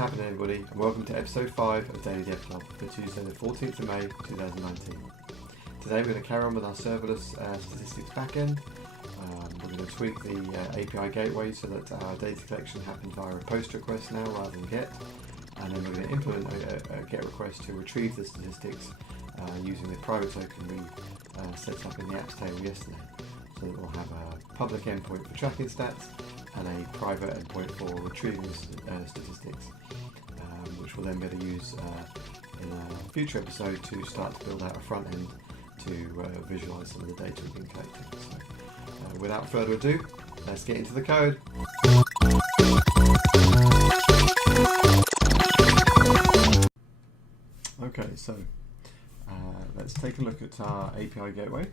happening, everybody, and welcome to episode 5 of DailyDevClub for Tuesday the 14th of May 2019. Today we're going to carry on with our serverless statistics backend. We're going to tweak the API gateway so that our data collection happens via a post request now rather than get, and then we're going to implement a get request to retrieve the statistics using the privateToken we set up in the apps table yesterday. So that we'll have a public endpoint for tracking stats and a private endpoint for retrieving statistics, which we'll then be able to use in a future episode to start to build out a front end to visualize some of the data we've been collecting. So without further ado, let's get into the code. Okay, so let's take a look at our API gateway.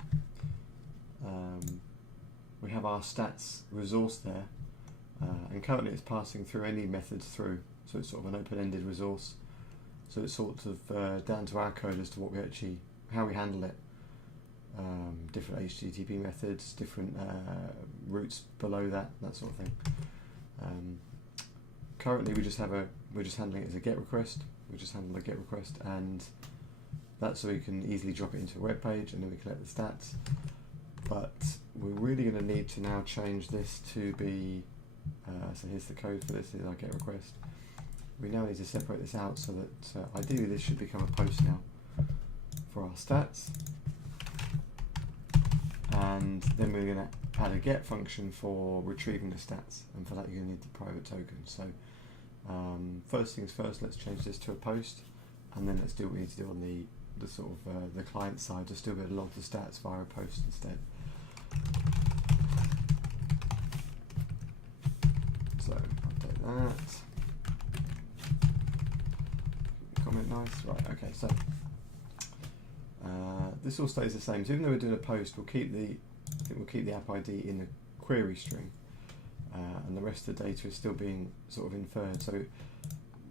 We have our stats resource there, and currently it's passing through any methods through, so it's sort of an open-ended resource. So it's sort of down to our code as to what we actually, how we handle it. Different HTTP methods, different routes below that sort of thing. Currently we're just handling it as a GET request. We just handle a GET request, and that's so we can easily drop it into a web page and then we collect the stats. But we're really going to need to now change this to be, so here's the code for this, here's our GET request. We now need to separate this out so that ideally this should become a post now for our stats. And then we're going to add a GET function for retrieving the stats, and for that you're going to need the private token. So first things first, let's change this to a post, and then let's do what we need to do on the sort of the client side to still be able to log the stats via a post instead. So update that. Comment nice. Right. Okay. So this all stays the same. So even though we're doing a post, we'll keep the app ID in the query string, and the rest of the data is still being sort of inferred. So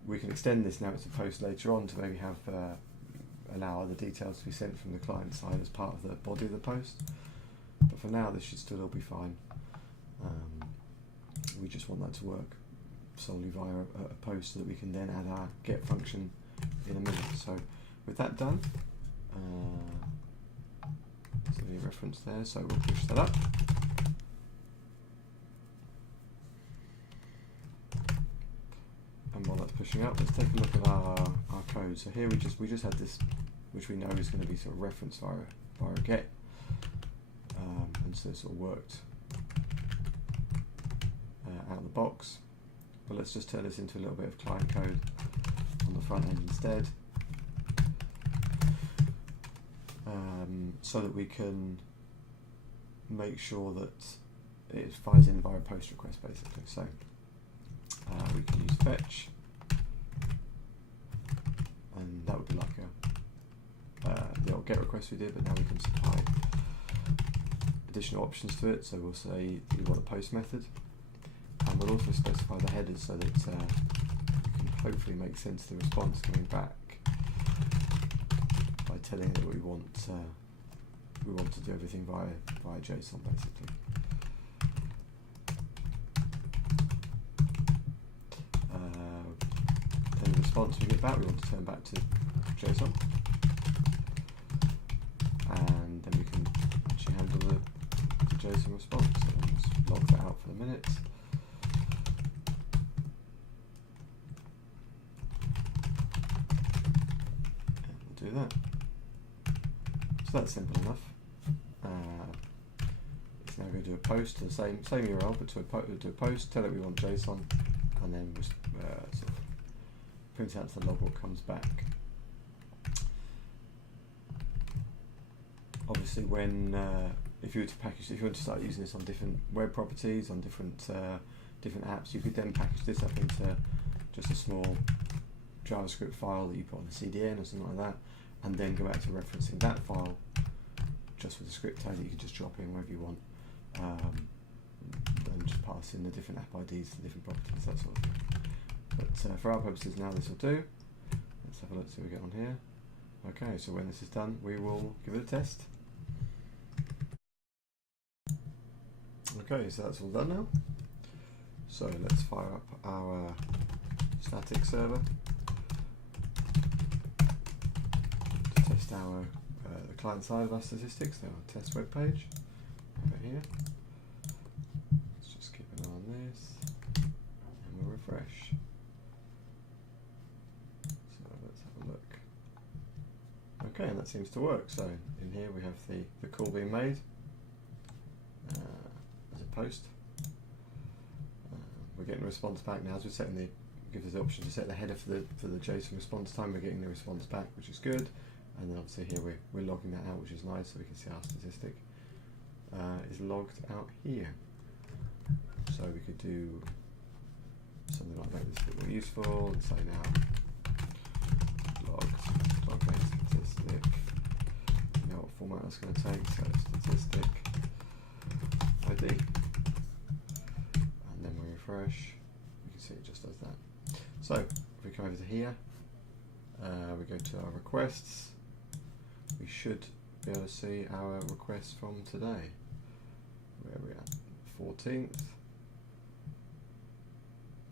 we can extend this now it's a post later on to maybe have allow other details to be sent from the client side as part of the body of the post. But for now, this should still all be fine. We just want that to work solely via a post so that we can then add our GET function in a minute. So with that done, so the reference there, so we'll push that up. And while that's pushing up, let's take a look at our code. So here we just had this, which we know is going to be sort of referenced via a GET, and so it sort of worked out of the box. But let's just turn this into a little bit of client code on the front end instead, so that we can make sure that it fires in via post request basically. So we can use fetch, and that would be like the old GET request we did, but now we can supply additional options to it. So we'll say we want a post method, and we'll also specify the headers so that it can hopefully make sense of the response coming back by telling it we want to do everything via JSON basically. Then the response we get back, we want to turn back to JSON, and then we can actually handle the JSON response. So let's log that out for the minute. And we'll do that. So that's simple enough. It's now going to do a post to the same URL, but to a post, tell it we want JSON, and then just sort of print out the log what comes back. Obviously, when if you want to start using this on different web properties, on different apps, you could then package this up into just a small JavaScript file that you put on a CDN or something like that, and then go back to referencing that file just with a script tag that you can just drop in wherever you want, and just pass in the different app IDs to different properties, that sort of thing. But for our purposes now, this will do. Let's have a look, see what we get on here. Okay, so when this is done, we will give it a test. Okay, so that's all done now. So let's fire up our static server to test our the client side of our statistics. Now our test web page over here. Let's just keep an eye on this, and we'll refresh. So let's have a look. Okay, and that seems to work. So in here we have the call being made as a post. We're getting a response back now, as we're setting the, gives us the option to set the header for the JSON response time. We're getting the response back, which is good. And then obviously here we're logging that out, which is nice, so we can see our statistic is logged out here. So we could do something like make this a bit more useful and say now logged statistic. You know what format that's going to take, so statistic ID. And then we refresh, you can see it just does that. So if we come over to here, we go to our requests. We should be able to see our requests from today. Where are we at? 14th.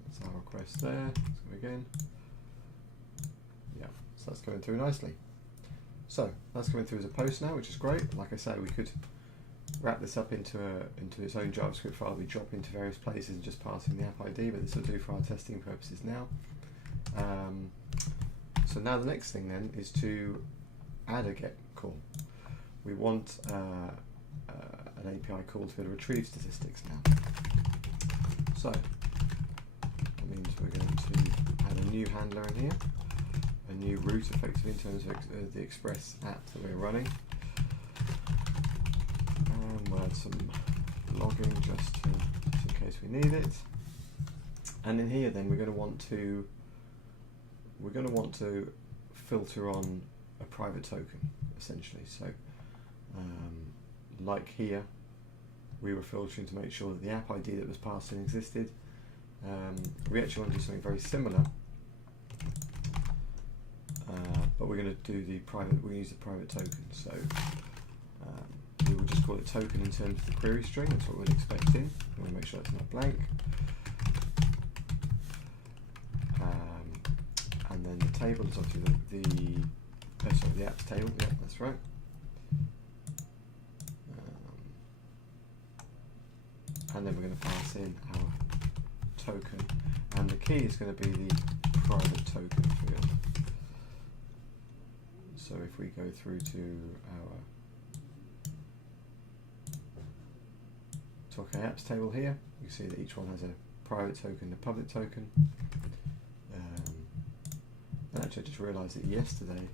That's our request there. Let's go again. Yeah, so that's going through nicely. So that's coming through as a post now, which is great. Like I say, we could wrap this up into its own JavaScript file. We drop into various places and just pass in the app ID, but this will do for our testing purposes now. So now the next thing then is to add a get call. We want an API call to be able to retrieve statistics now. So that means we're going to add a new handler in here, a new route effectively in terms of the Express app that we're running. And we'll add some logging just in case we need it. And in here then we're going to want to filter on a private token, essentially. So like here, we were filtering to make sure that the app ID that was passed in existed. We actually want to do something very similar, but we're going to do the private. We're going to use the private token. So we will just call it token in terms of the query string. That's what we'd expect in. We want to make sure it's not blank. And then the table is obviously the apps table. Yeah, that's right. And then we're going to pass in our token, and the key is going to be the private token. So if we go through to our Talk Apps table here, you see that each one has a private token and a public token. And actually I just realised that yesterday,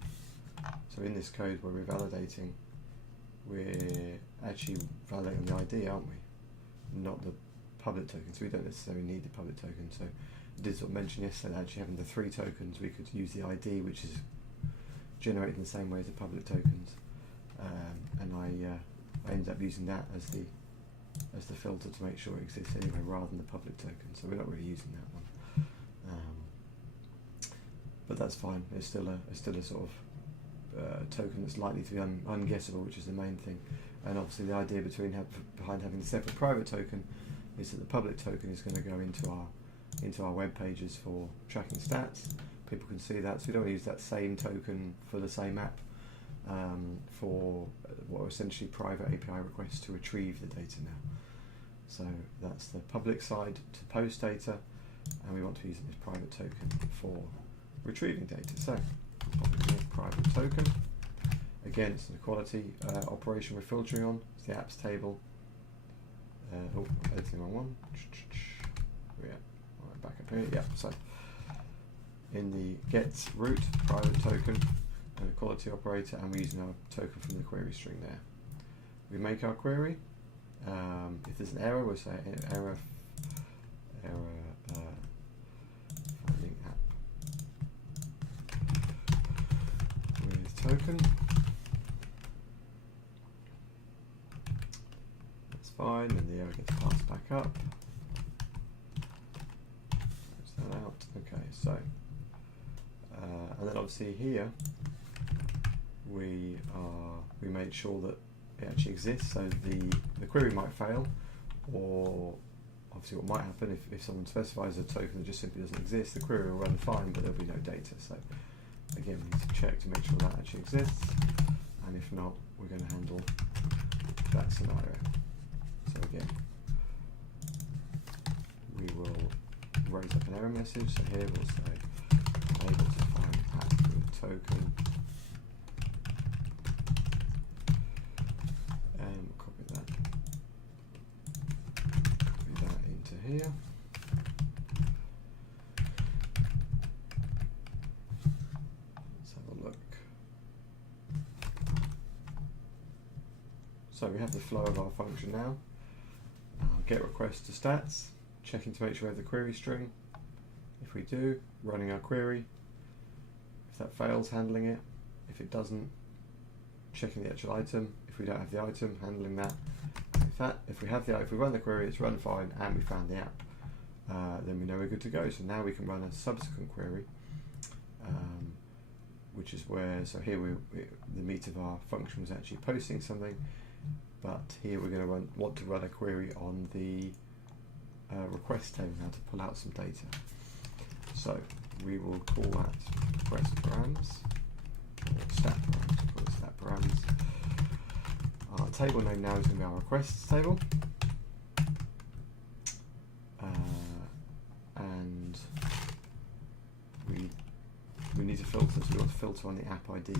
so in this code where we're validating, we're actually validating the ID, aren't we? Not the public token, so we don't necessarily need the public token. So I did sort of mention yesterday that actually having the 3 tokens, we could use the ID, which is generated in the same way as the public tokens. And I ended up using that as the filter to make sure it exists anyway, rather than the public token. So we're not really using that one. But that's fine. It's still a sort of token that's likely to be unguessable, which is the main thing. And obviously the idea behind having a separate private token is that the public token is going to go into our web pages for tracking stats. People can see that, so we don't want to use that same token for the same app for what are essentially private API requests to retrieve the data now. So that's the public side to post data, and we want to use this private token for retrieving data. So private token. Again, it's an equality operation we're filtering on. It's the apps table. Editing the wrong one. Yeah, right, back up here. Yeah, so in the get root, private token, an equality operator, and we're using our token from the query string there. We make our query. If there's an error, we'll say error finding app with token. That's fine, and the error gets passed back up. Close that out. Okay, so and then obviously here we made sure that it actually exists. So the query might fail, or obviously what might happen if someone specifies a token that just simply doesn't exist, the query will run fine, but there'll be no data. So again, we need to check to make sure that actually exists, and if not, we're going to handle that scenario. So again, we will raise up an error message. So here we'll say unable to find app with token, and copy that into here. Let's have a look. So we have the flow of our function now. Get request to stats, checking to make sure we have the query string. If we do, running our query. If that fails, handling it. If it doesn't, checking the actual item. If we don't have the item, handling that. If we run the query, it's run fine, and we found the app, then we know we're good to go. So now we can run a subsequent query, which is where, so here the meat of our function was actually posting something, but here we're going to want to run a query on the request table now to pull out some data. So we will call that request params, or stat params, we'll call it stat params. Our table name now is going to be our requests table, and we need to filter, so we want to filter on the app ID.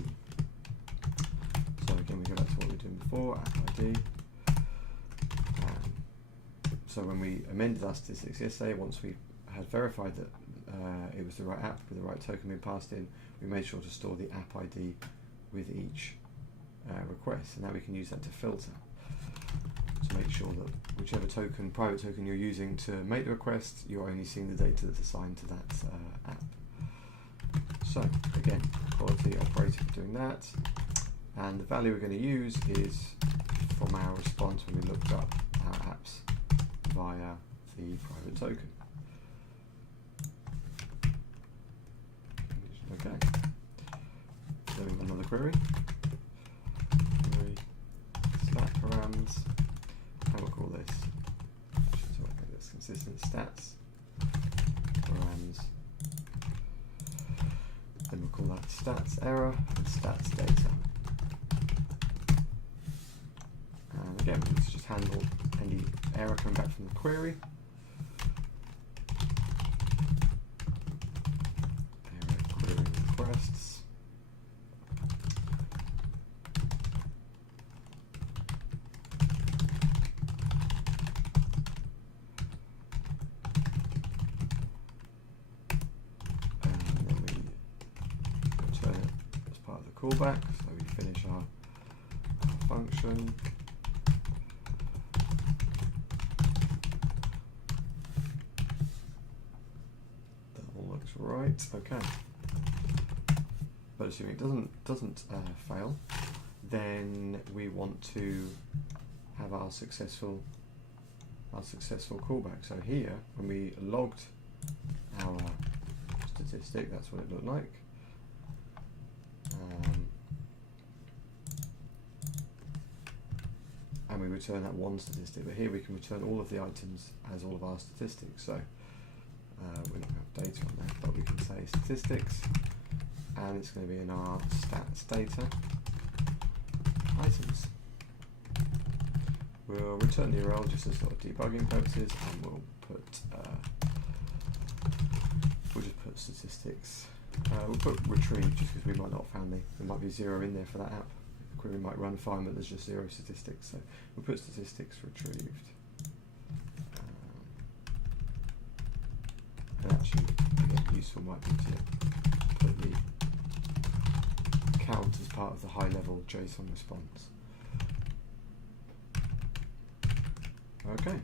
So again, we go back to what we were doing before, app ID. So when we amended our statistics yesterday, once we had verified that it was the right app with the right token being passed in, we made sure to store the app ID with each request, and now we can use that to filter to make sure that whichever token, private token you're using to make the request, you're only seeing the data that's assigned to that app. So again, quality operator for doing that, and the value we're going to use is from our response when we looked up our apps via the private token. Okay, so another query. Stat params, and we'll call this, so I think it's consistent stats params. Then we'll call that stats error and stats data. And again, let's just handle any error coming back from the query. Error query requests. And then we return it as part of the callback, so we finish our function. Right, okay. But assuming it doesn't fail, then we want to have our successful callback. So here, when we logged our statistic, that's what it looked like. And we return that one statistic. But here we can return all of the items as all of our statistics. So we don't have data on that, but we can say statistics, and it's going to be in our stats data items. We'll return the URL just as sort of debugging purposes, and we'll just put statistics. We'll put retrieve just because we might not have found there might be 0 in there for that app. The query might run fine, but there's just 0 statistics. So we'll put statistics retrieved. And actually, again, useful might be to put the count as part of the high-level JSON response. Okay,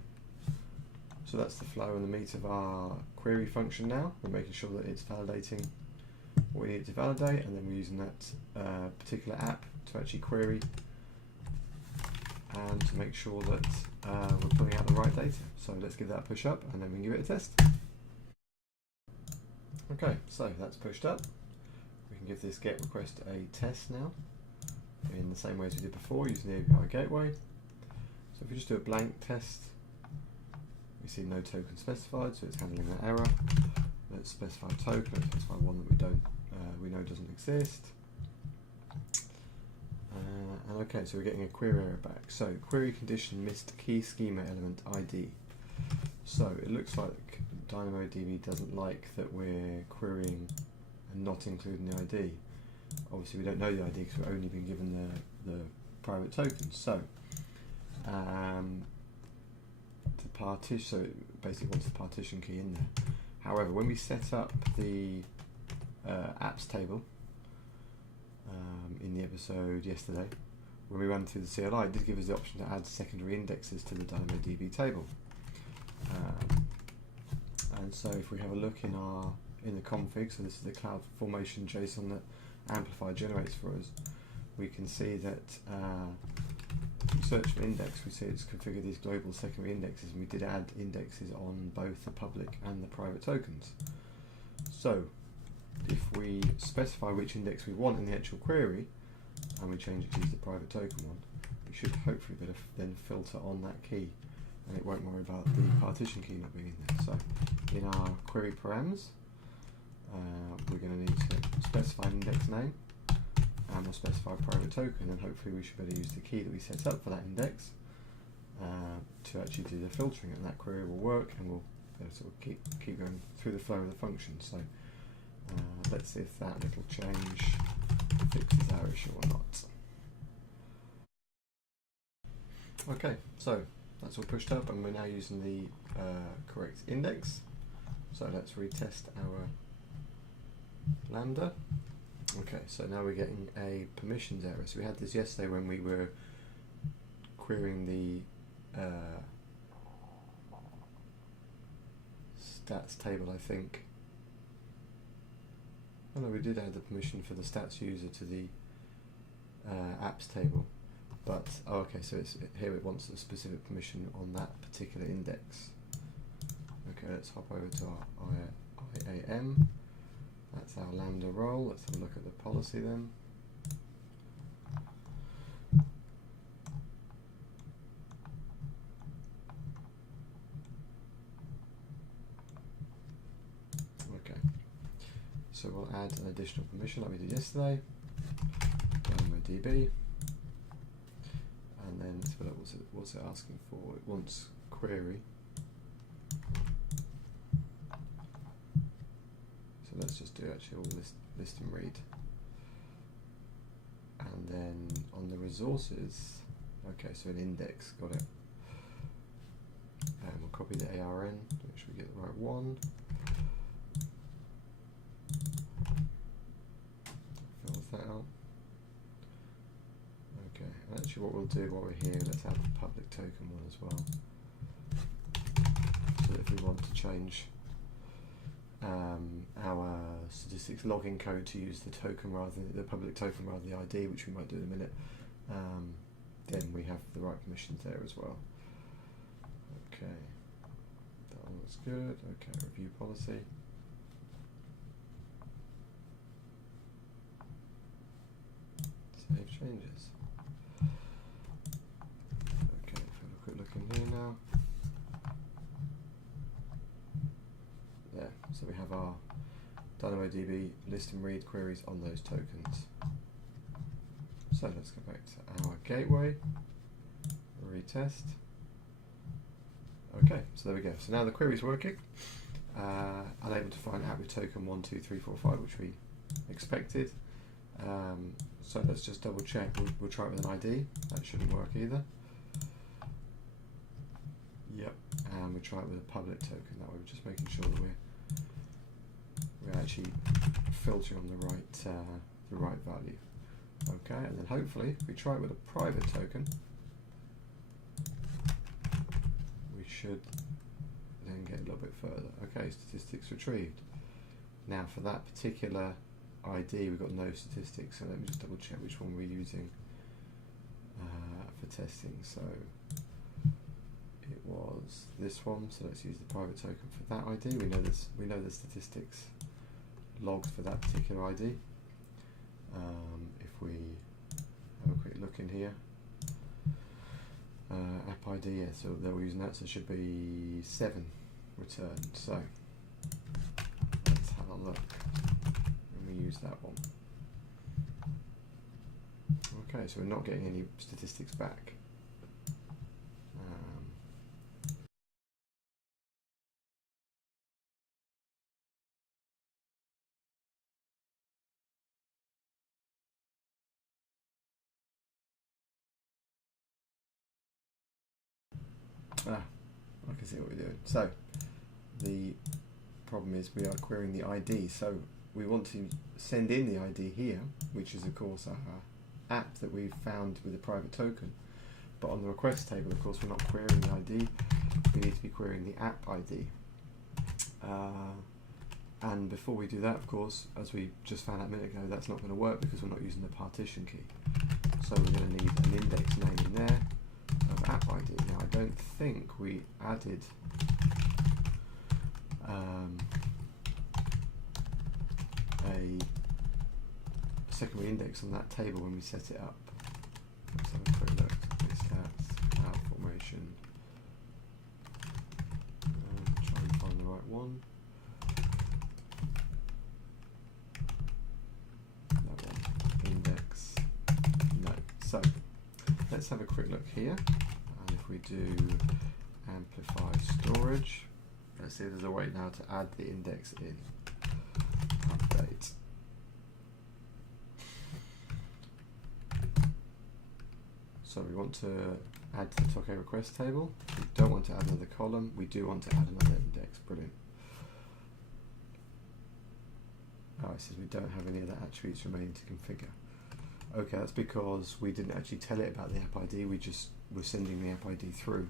so that's the flow and the meat of our query function now. We're making sure that it's validating what we need to validate, and then we're using that particular app to actually query and to make sure that we're pulling out the right data. So let's give that a push up, and then we can give it a test. Okay, so that's pushed up. We can give this GET request a test now in the same way as we did before using the API gateway. So if we just do a blank test, we see no token specified, so it's handling that error. Let's specify a token. Let's specify one that we know doesn't exist. And okay, so we're getting a query error back. So query condition missed key schema element ID. So it looks like Dynamodb doesn't like that we're querying and not including the ID. Obviously we don't know the ID because we've only been given the private token. So so it basically wants the partition key in there. However, when we set up the apps table in the episode yesterday, when we ran through the CLI, it did give us the option to add secondary indexes to the DynamoDB table. And so if we have a look in the config, so this is the cloud formation JSON that Amplify generates for us, we can see that if we search for index, we see it's configured these global secondary indexes, and we did add indexes on both the public and the private tokens. So if we specify which index we want in the actual query, and we change it to use the private token one, we should hopefully be able to then filter on that key, and it won't worry about the partition key not being in there. So in our query params, we're going to need to specify an index name, and we'll specify a private token, and hopefully we should be able to use the key that we set up for that index to actually do the filtering, and that query will work, and we'll sort of keep going through the flow of the function. So let's see if that little change fixes our issue or not. Okay, so that's all pushed up, and we're now using the correct index. So let's retest our Lambda. Okay, so now we're getting a permissions error. So we had this yesterday when we were querying the stats table, I think. Oh no, we did add the permission for the stats user to the apps table. But, oh, okay, so here it wants a specific permission on that particular index. Okay, let's hop over to our IAM. That's our Lambda role. Let's have a look at the policy then. Okay, so we'll add an additional permission like we did yesterday. DB. And then let's have a look, what's it asking for? It wants query. So let's just do actually all list and read. And then on the resources, okay, so an index, got it. And we'll copy the ARN, make sure we get the right one. Fills that out. Okay, and actually what we'll do while we're here, let's add the public token one as well. So if we want to change our statistics login code to use the token rather than the public token rather than the ID, which we might do in a minute, then we have the right permissions there as well. Okay, that one looks good. Okay, review policy. Save changes. Okay, if we have a quick look in here now. There, so we have our DynamoDB list and read queries on those tokens. So let's go back to our gateway, retest. Okay, so there we go. So now the query is working. Unable to find out with token 12345, which we expected. So let's just double check. We'll try it with an ID. That shouldn't work either. Yep, and we try it with a public token. That way, we're just making sure that we're actually filtering on the right value. Okay, and then hopefully, if we try it with a private token, we should then get a little bit further. Okay, statistics retrieved. Now for that particular ID, we've got no statistics, so let me just double check which one we're using for testing. So it was this one, so let's use the private token for that ID. We know the statistics logs for that particular ID. If we have a quick look in here, app ID, yeah, so they were using that, so it should be 7 returned. So let's have a look when we use that one. Okay, so we're not getting any statistics back. I can see what we're doing. So the problem is we are querying the ID. So we want to send in the ID here, which is of course our app that we've found with a private token. But on the request table, of course, we're not querying the ID. We need to be querying the app ID. And before we do that, of course, as we just found out a minute ago, that's not going to work because we're not using the partition key. So we're going to need an index name in there of app ID. Now, I don't think we added a secondary index on that table when we set it up. Let's have a quick look. Stats, app formation. Try and find the right one. That one. Index. No. So let's have a quick look here. And if we do amplify storage, let's see if there's a way now to add the index in. Update. So we want to add to the Toke request table. We don't want to add another column. We do want to add another index. Brilliant. Oh, it says we don't have any other attributes remaining to configure. Okay, that's because we didn't actually tell it about the app ID. We just were sending the app ID through.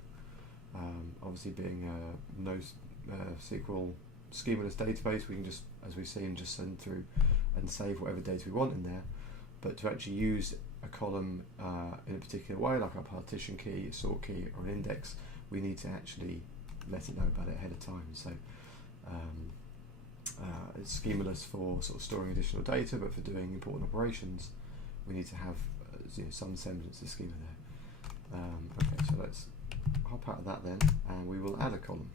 Obviously, being a NoSQL schemaless database, we can just, as we've seen, just send through and save whatever data we want in there. But to actually use a column in a particular way, like a partition key, a sort key, or an index, we need to actually let it know about it ahead of time. So it's schemaless for sort of storing additional data, but for doing important operations, we need to have some semblance of schema there. Okay, so let's hop out of that then, and we will add a column.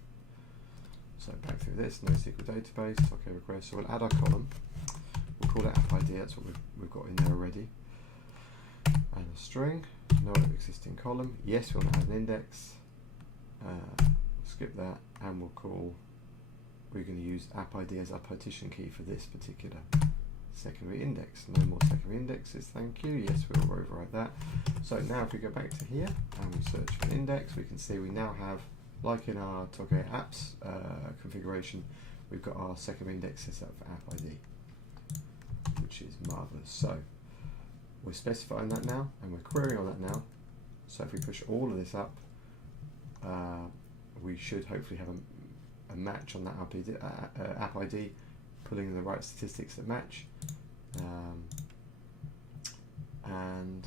So back through this, NoSQL database, okay, request. So we'll add our column. We'll call it app ID. That's what we've got in there already. And a string. No existing column. Yes, we want to add an index. Skip that, and we'll call. We're going to use app ID as our partition key for this particular secondary index. No more secondary indexes, thank you. Yes, we'll overwrite that. So now if we go back to here and we search for an index, we can see we now have, like in our Toke apps configuration, we've got our secondary index set up for app ID, which is marvelous. So we're specifying that now, and we're querying on that now. So if we push all of this up, we should hopefully have a match on that app ID, pulling in the right statistics that match. And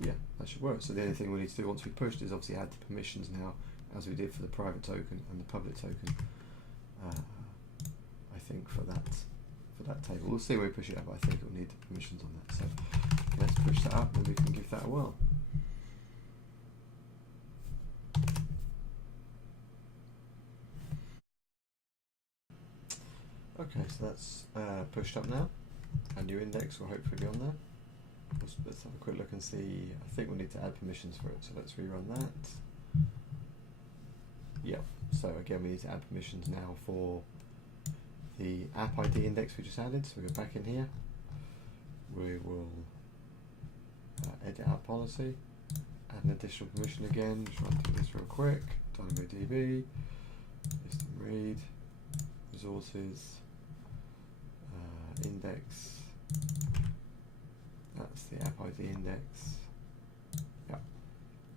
yeah, that should work. So the only thing we need to do once we pushed is obviously add the permissions now, as we did for the private token and the public token. I think for that table, we'll see when we push it up. I think it will need the permissions on that. So let's push that up, and we can give that a whirl. Okay, so that's pushed up now. A new index will hopefully be on there. Let's have a quick look and see. I think we'll need to add permissions for it, so let's rerun that. Yep, so again we need to add permissions now for the app ID index we just added. So we go back in here. We will edit our policy, add an additional permission again. Just run through this real quick. Dynamodb, list and read, resources, index. That's the app ID index. Yep.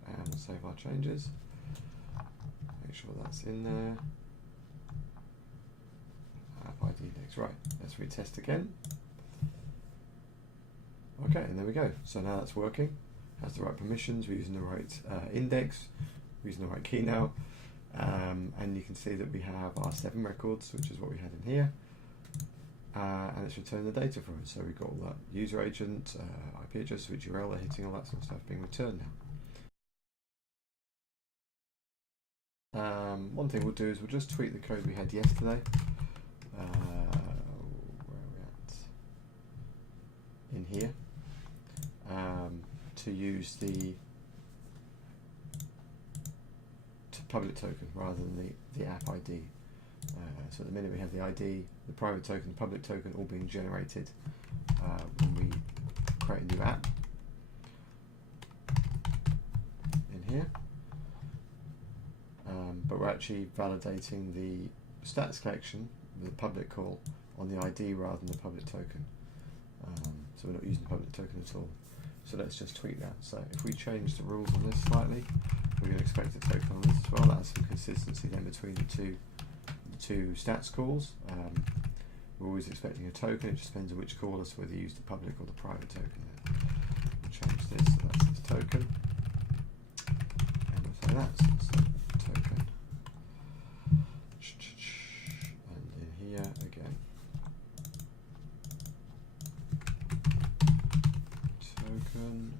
And we'll save our changes. Make sure that's in there. App ID index. Right. Let's retest again. Okay, and there we go. So now that's working. Has the right permissions. We're using the right index. We're using the right key now. And you can see that we have our 7 records, which is what we had in here. And it's returned the data for us. So we've got all that user agent, IP address, which URL, hitting all that sort of stuff being returned now. One thing we'll do is we'll just tweak the code we had yesterday. Where are we at? In here. To use the public token rather than the app ID. So at the minute we have the ID, the private token, the public token all being generated when we create a new app in here. But we're actually validating the stats collection with a public call on the ID rather than the public token. So we're not using the public token at all. So let's just tweak that. So if we change the rules on this slightly, we're going to expect a token on this as well. That's some consistency then between the two stats calls. We're always expecting a token. It just depends on which caller, so whether you use the public or the private token. We'll change this, so that's this token. And we'll say that's token. And in here again. Token.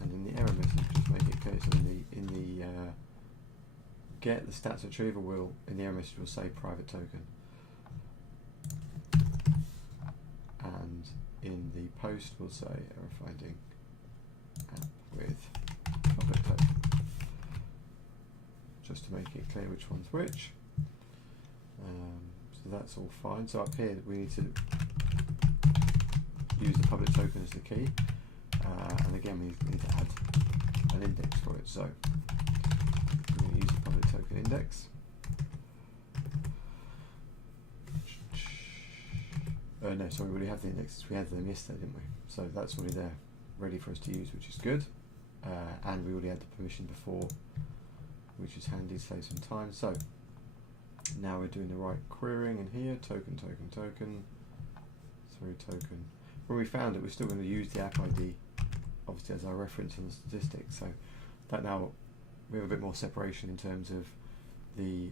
And in the error message, just make it clear. So in the get the stats retrieval will in the error message will say private token, and in the post will say error finding app with public token. Just to make it clear which one's which. So that's all fine. So up here we need to use the public token as the key, and again we need to add an index for it. So we're going to use the public token index. No, sorry, we already have the indexes. We had them yesterday, didn't we? So that's already there, ready for us to use, which is good. And we already had the permission before, which is handy to save some time. So now we're doing the right querying in here, token, token, token, through token. When we found it, we're still going to use the app ID, obviously, as our reference on the statistics. So that now we have a bit more separation in terms of the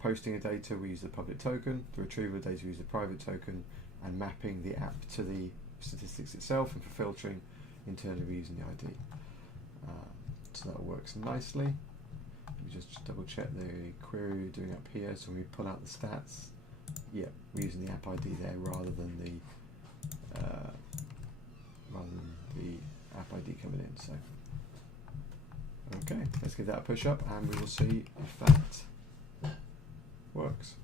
posting of data, we use the public token, the retrieval of data, we use the private token, and mapping the app to the statistics itself, and for filtering, internally we're using the ID. So that works nicely. Let me just double check the query we're doing up here. So when we pull out the stats, yeah, we're using the app ID there rather than the app ID coming in. So okay, let's give that a push up, and we will see if that works.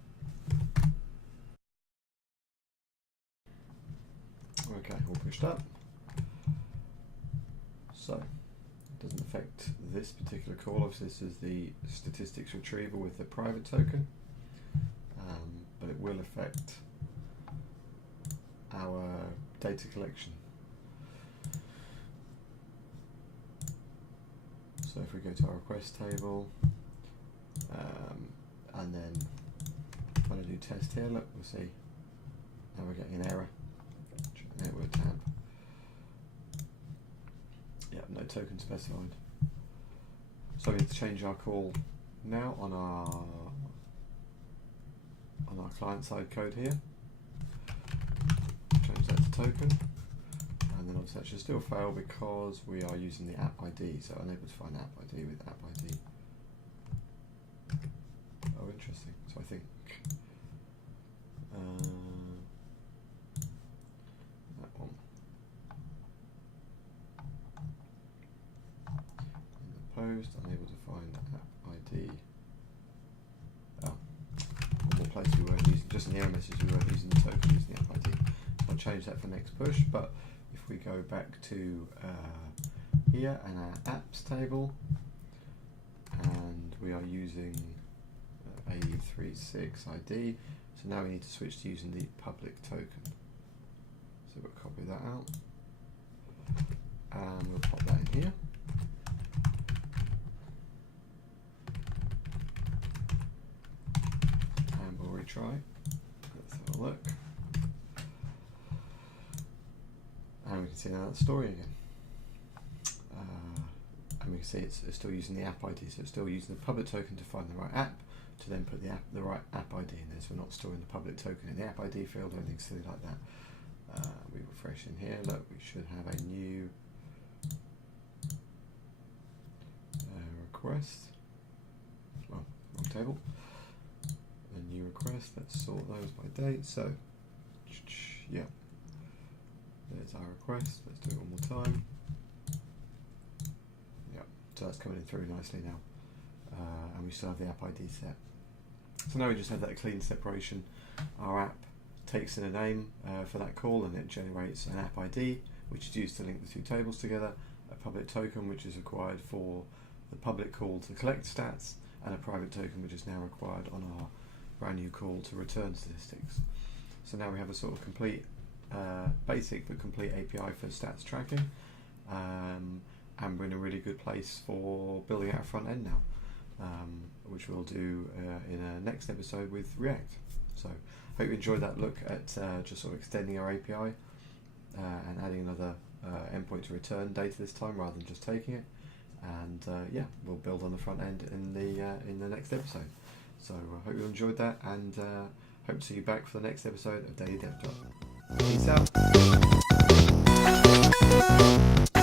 Okay, all pushed up. So it doesn't affect this particular call. Obviously, this is the statistics retrieval with the private token, but it will affect our data collection. So if we go to our request table, and then when I do test here, look, we'll see now we're getting an error. Network tab. Yeah, no token specified. So we need to change our call now on our client side code here. Change that to token, and then obviously that should still fail because we are using the app ID. So unable to find app ID with app ID. Oh, interesting. So I think that one. In the post, unable to find app ID. Oh, one more place we weren't using, just in the error message we weren't using the token, using the app ID. So I'll change that for next push, but if we go back to here and our apps table, and we are using A36 ID, so now we need to switch to using the public token. So we'll copy that out, and we'll pop that in here. And we'll retry. Let's have a look. And we can see now that's storing again. And we can see it's still using the app ID, so it's still using the public token to find the right app, to then put the right app ID in there, so we're not storing the public token in the app ID field or anything silly like that. We refresh in here. Look, we should have a new request. Well, wrong table. A new request. Let's sort those by date. So, yeah, there's our request. Let's do it one more time. Yeah, so that's coming in through nicely now, and we still have the app ID set. So now we just have that clean separation. Our app takes in a name for that call, and it generates an app ID, which is used to link the two tables together, a public token, which is required for the public call to collect stats, and a private token, which is now required on our brand new call to return statistics. So now we have a sort of complete, basic but complete API for stats tracking, and we're in a really good place for building out a front end now, which we'll do in a next episode with React. So hope you enjoyed that look at just sort of extending our API and adding another endpoint to return data this time rather than just taking it. And yeah, we'll build on the front end in the next episode. So I hope you enjoyed that, and hope to see you back for the next episode of Daily Dev Club. Peace out.